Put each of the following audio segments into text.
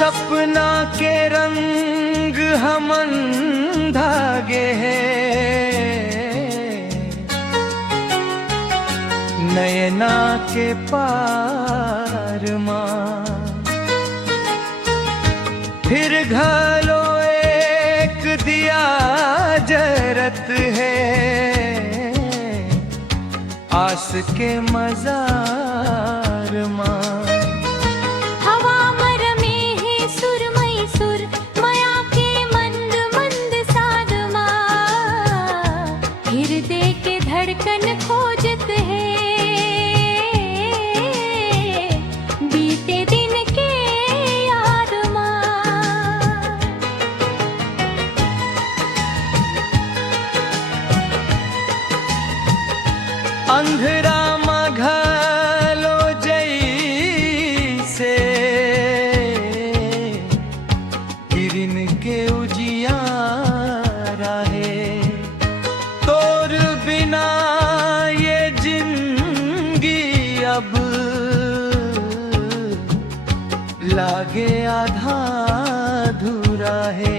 सपना के रंग हमन धागे हैं, नयना के पार मां फिर घलो एक दिया जरत है, आस के मजार मां। अंधरा मघलो जैसे किरण के उजियारा है, तोर बिना ये जिंदगी अब लागे आधा अधूरा है।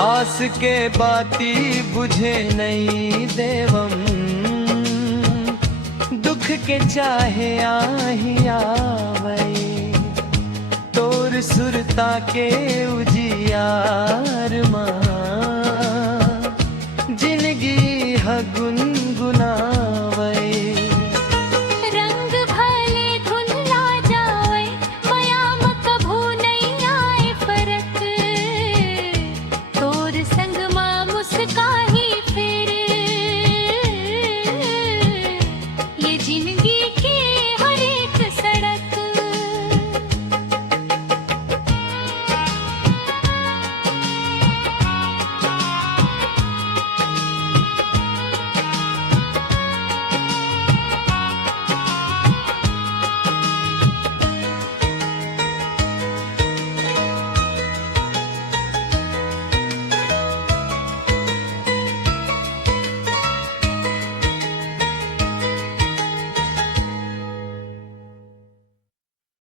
आस के बाती बुझे नहीं देवम, दुख के चाहे आही आवै, तोर सुरता के उजियार मां जिंदगी ह गुनगुना